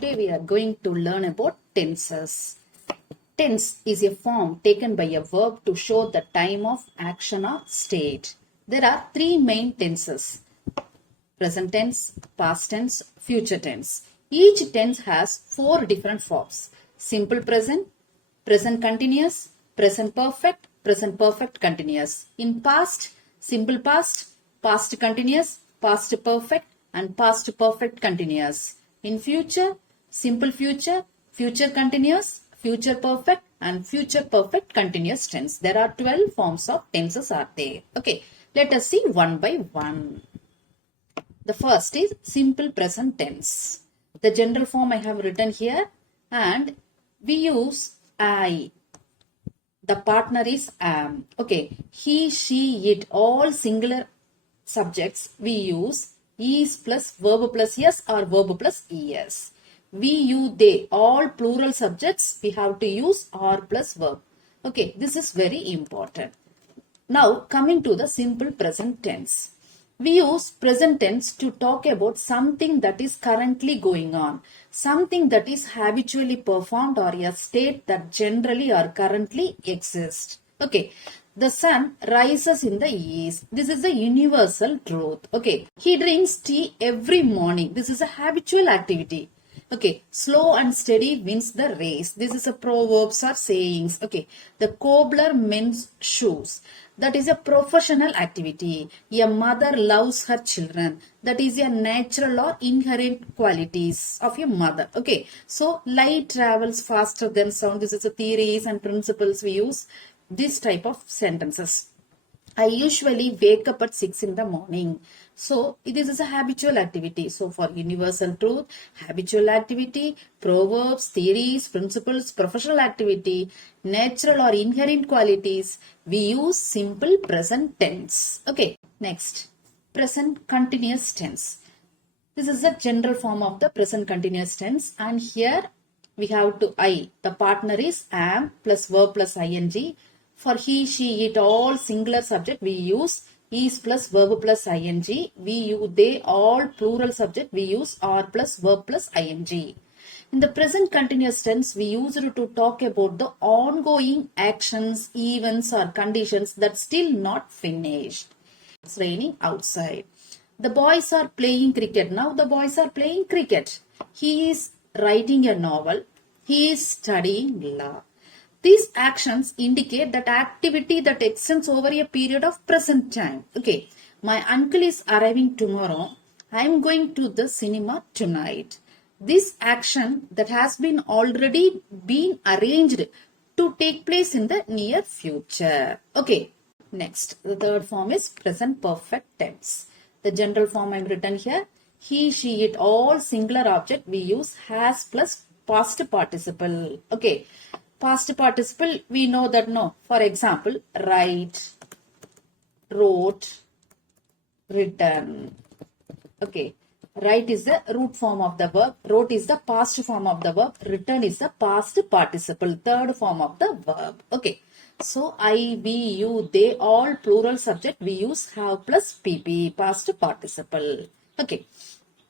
Today we are going to learn about tenses. Tense is a form taken by a verb to show the time of action or state. There are three main tenses: present tense, past tense, future tense. Each tense has four different forms: simple present, present continuous, present perfect continuous. In past, simple past, past continuous, past perfect, and past perfect continuous. In future, simple future, future continuous, future perfect, and future perfect continuous tense. There are 12 forms of tenses are there. Okay, let us see one by one. The first is simple present tense. The general form I have written here, and we use I. The partner is am. Okay, he, she, it, all singular subjects we use is plus verb plus yes or verb plus es. We, you, they, all plural subjects we have to use are plus verb. Okay, this is very important. Now coming to the simple present tense. We use present tense to talk about something that is currently going on, something that is habitually performed, or a state that generally or currently exists. Okay, the sun rises in the east. This is a universal truth. Okay, he drinks tea every morning. This is a habitual activity. Okay, slow and steady wins the race. This is a proverbs or sayings. Okay, the cobbler mends shoes. That is a professional activity. A mother loves her children. That is a natural or inherent qualities of a mother. Okay, so light travels faster than sound. This is the theories and principles we use. This type of sentences. I usually wake up at 6 in the morning. So, this is a habitual activity. So, for universal truth, habitual activity, proverbs, theories, principles, professional activity, natural or inherent qualities, we use simple present tense. Okay, next, present continuous tense. This is the general form of the present continuous tense, and here we have to I. The partner is am plus verb plus ing. For he, she, it, all singular subject we use is plus verb plus ing. We, you, they, all plural subject we use are plus verb plus ing. In the present continuous tense, we use it to talk about the ongoing actions, events, or conditions that still not finished. It's raining outside. The boys are playing cricket. Now the boys are playing cricket. He is writing a novel. He is studying law. These actions indicate that activity that extends over a period of present time. Okay, my uncle is arriving tomorrow. I am going to the cinema tonight. This action that has been already been arranged to take place in the near future. Okay, next, the third form is present perfect tense. The general form I am written here. He, she, it, all singular object we use has plus past participle. Okay. Past participle, we know that no. For example, write, wrote, written. Okay. Write is the root form of the verb. Wrote is the past form of the verb. Written is the past participle, third form of the verb. Okay. So, I, we, you, they, all plural subject we use have plus PP, past participle. Okay.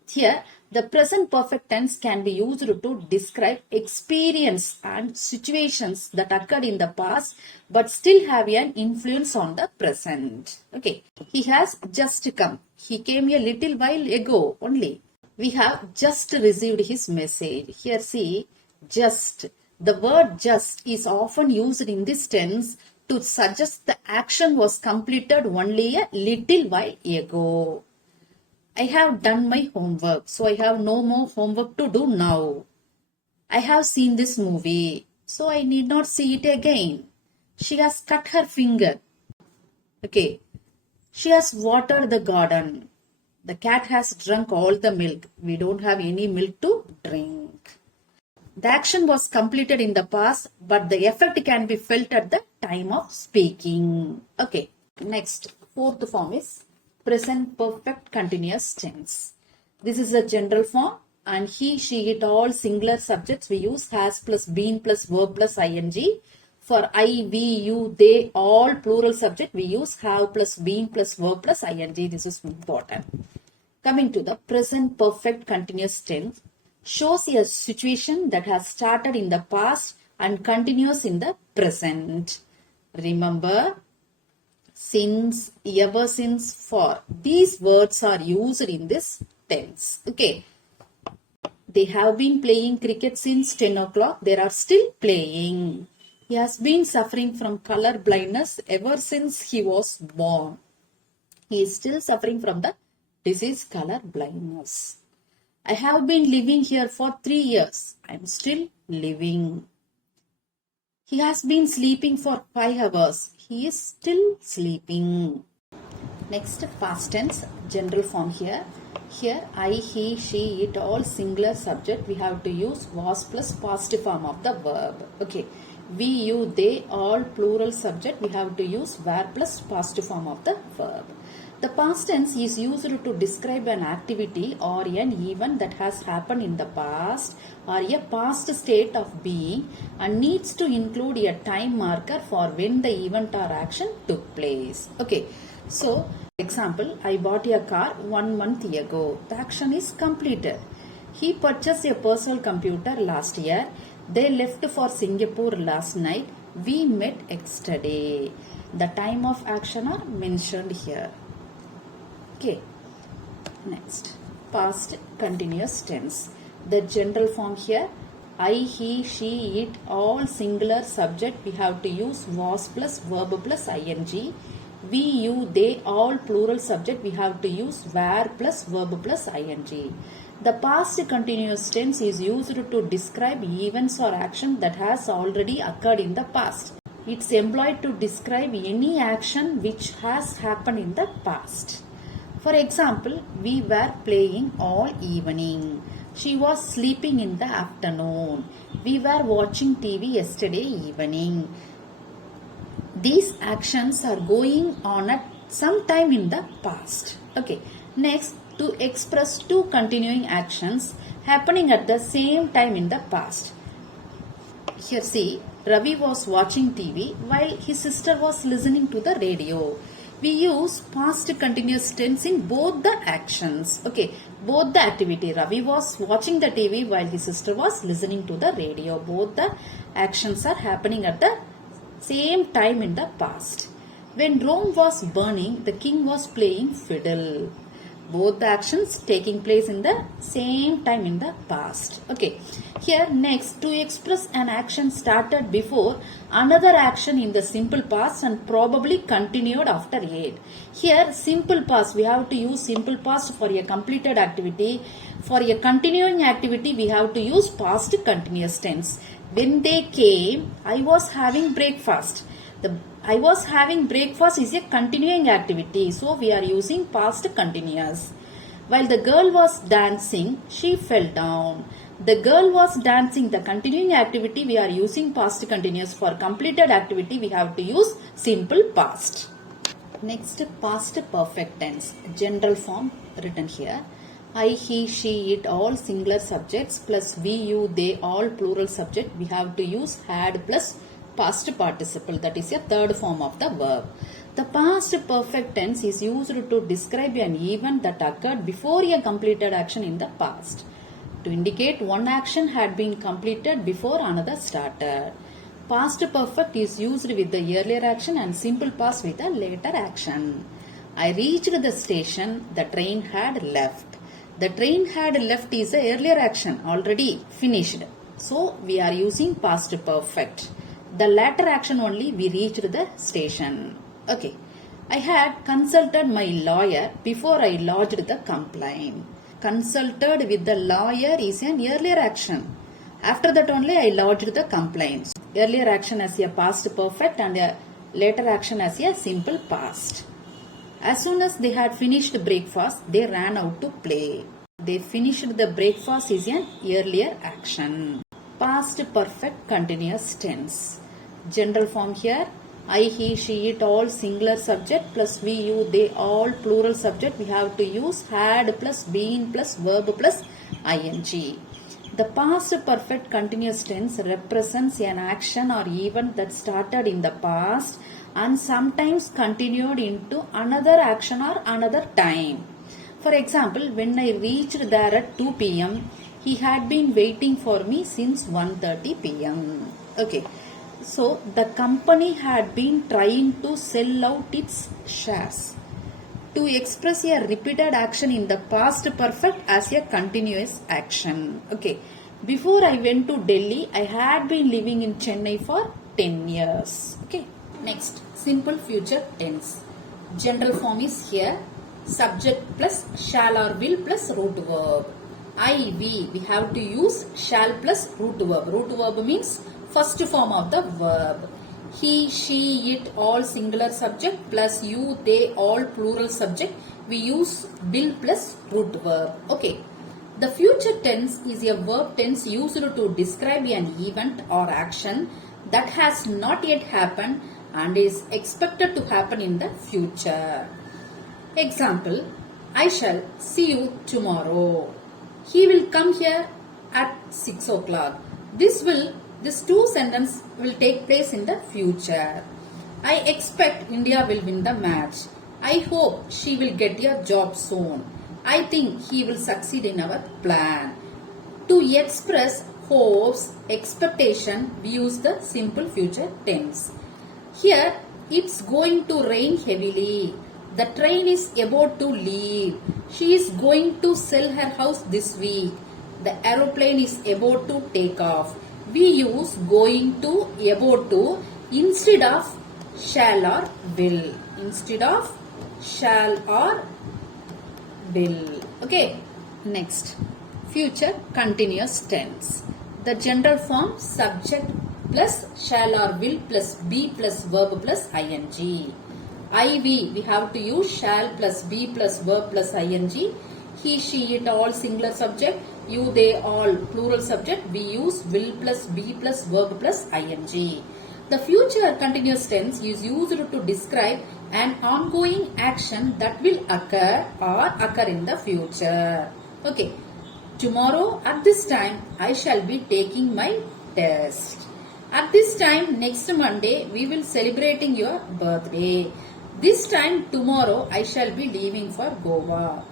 Here, the present perfect tense can be used to describe experience and situations that occurred in the past but still have an influence on the present. Okay, he has just come. He came a little while ago only. We have just received his message. Here see, just. The word just is often used in this tense to suggest the action was completed only a little while ago. I have done my homework, so I have no more homework to do now. I have seen this movie, so I need not see it again. She has cut her finger. Okay. She has watered the garden. The cat has drunk all the milk. We don't have any milk to drink. The action was completed in the past, but the effect can be felt at the time of speaking. Okay. Next, fourth form is present perfect continuous tense. This is a general form, and he, she, it, all singular subjects we use has plus been plus verb plus ing. For I, we, you, they, all plural subject we use have plus been plus verb plus ing. This is important. Coming to the present perfect continuous tense. shows a situation that has started in the past and continues in the present. Remember, since, ever since, for. These words are used in this tense. Okay. They have been playing cricket since 10 o'clock. They are still playing. He has been suffering from color blindness ever since he was born. He is still suffering from the disease color blindness. I have been living here for 3 years. I am still living. He has been sleeping for 5 hours. He is still sleeping. Next, past tense, general form here. Here, I, he, she, it, all singular subject. We have to use was plus past form of the verb. Okay. We, you, they, all plural subject. We have to use were plus past form of the verb. The past tense is used to describe an activity or an event that has happened in the past or a past state of being and needs to include a time marker for when the event or action took place. Okay. So, example, I bought a car 1 month ago. The action is completed. He purchased a personal computer last year. They left for Singapore last night. We met yesterday. The time of action are mentioned here. Okay. Next, past continuous tense. The general form here, I, he, she, it, all singular subject. We have to use was plus verb plus ing. We, you, they, all plural subject. We have to use were plus verb plus ing. The past continuous tense is used to describe events or action that has already occurred in the past. It's employed to describe any action which has happened in the past. For example, we were playing all evening. She was sleeping in the afternoon. We were watching TV yesterday evening. These actions are going on at some time in the past. Okay. Next, to express two continuing actions happening at the same time in the past. Here see, Ravi was watching TV while his sister was listening to the radio. We use past continuous tense in both the actions. Okay, both the activity. Ravi was watching the TV while his sister was listening to the radio. Both the actions are happening at the same time in the past. When Rome was burning, the king was playing fiddle. Both the actions taking place in the same time in the past. Okay. Here next, to express an action started before another action in the simple past and probably continued after it. Here simple past, we have to use simple past for a completed activity. For a continuing activity, we have to use past continuous tense. When they came, I was having breakfast. The I was having breakfast is a continuing activity. So we are using past continuous. While the girl was dancing, she fell down. The girl was dancing. The continuing activity we are using past continuous. For completed activity we have to use simple past. Next, past perfect tense. General form written here. I, he, she, it, all singular subjects plus we, you, they, all plural subject. We have to use had plus past participle, that is a third form of the verb. The past perfect tense is used to describe an event that occurred before a completed action in the past. To indicate one action had been completed before another started. Past perfect is used with the earlier action and simple past with the later action. I reached the station, the train had left. The train had left is the earlier action, already finished. So we are using past perfect. The latter action only we reached the station. Okay. I had consulted my lawyer before I lodged the complaint. Consulted with the lawyer is an earlier action. After that only I lodged the complaint. Earlier action as a past perfect and a later action as a simple past. As soon as they had finished breakfast, they ran out to play. They finished the breakfast is an earlier action. Past perfect continuous tense. General form here. I, he, she, it, all singular subject plus we, you, they, all plural subject. We have to use had plus been plus verb plus ing. The past perfect continuous tense represents an action or event that started in the past and sometimes continued into another action or another time. For example, when I reached there at 2 p.m., He had been waiting for me since 1:30 p.m. Okay. So the company had been trying to sell out its shares. To express a repeated action in the past perfect as a continuous action. Okay. Before I went to Delhi, I had been living in Chennai for 10 years. Okay. Next, simple future tense. General form is here. Subject plus shall or will plus root verb. We have to use shall plus root verb. Root verb means first form of the verb. He, she, it, all singular subject plus you, they, all plural subject. We use will plus root verb. Okay. The future tense is a verb tense used to describe an event or action that has not yet happened and is expected to happen in the future. Example, I shall see you tomorrow. He will come here at 6 o'clock. This two sentence will take place in the future. I expect India will win the match. I hope she will get a job soon. I think he will succeed in our plan. To express hopes, expectation, we use the simple future tense. Here, it's going to rain heavily. The train is about to leave. She is going to sell her house this week. The aeroplane is about to take off. We use going to, about to instead of shall or will. Instead of shall or will. Okay. Next, future continuous tense. The general form subject plus shall or will plus be plus verb plus ing. We have to use shall plus be plus verb plus ing. He, she, it, all singular subject. You, they, all plural subject. We use will plus be plus verb plus ing. The future continuous tense is used to describe an ongoing action that will occur or occur in the future. Okay. Tomorrow at this time I shall be taking my test. At this time next Monday we will celebrating your birthday. This time tomorrow I shall be leaving for Goa.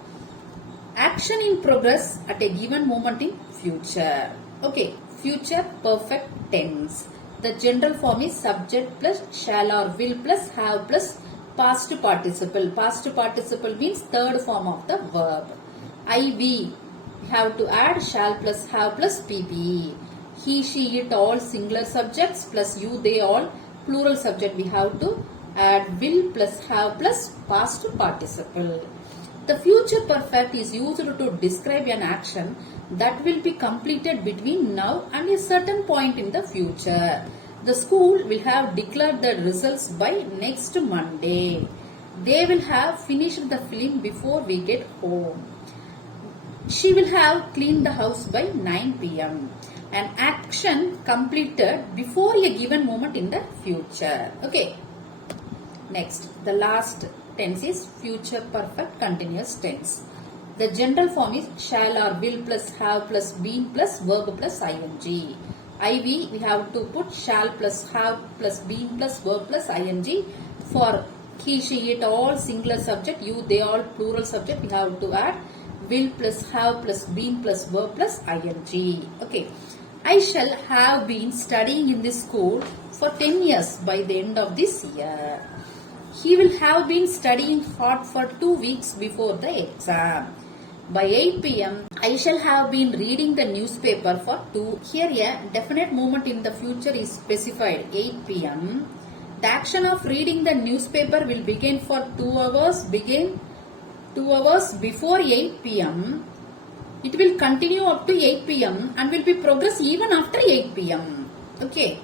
Action in progress at a given moment in future. Okay, future perfect tense. The general form is subject plus shall or will plus have plus past participle. Past participle means third form of the verb. We have to add shall plus have plus PPE. He, she, it, all singular subjects plus you, they, all plural subject. We have to add will plus have plus past participle. The future perfect is used to describe an action that will be completed between now and a certain point in the future. The school will have declared the results by next Monday. They will have finished the film before we get home. She will have cleaned the house by 9 p.m. An action completed before a given moment in the future. Okay. Next, the last tense is future perfect continuous tense. The general form is shall or will plus have plus been plus verb plus ing. We have to put shall plus have plus been plus verb plus ing. For he, she, it, all singular subject. You, they, all plural subject. We have to add will plus have plus been plus verb plus ing. Okay. I shall have been studying in this school for 10 years by the end of this year. He will have been studying hard for 2 weeks before the exam. By 8 p.m., I shall have been reading the newspaper for 2. Here a definite moment in the future is specified, 8 p.m. The action of reading the newspaper will begin for 2 hours, 2 hours before 8 p.m. It will continue up to 8 p.m. and will be progress even after 8 p.m. Okay.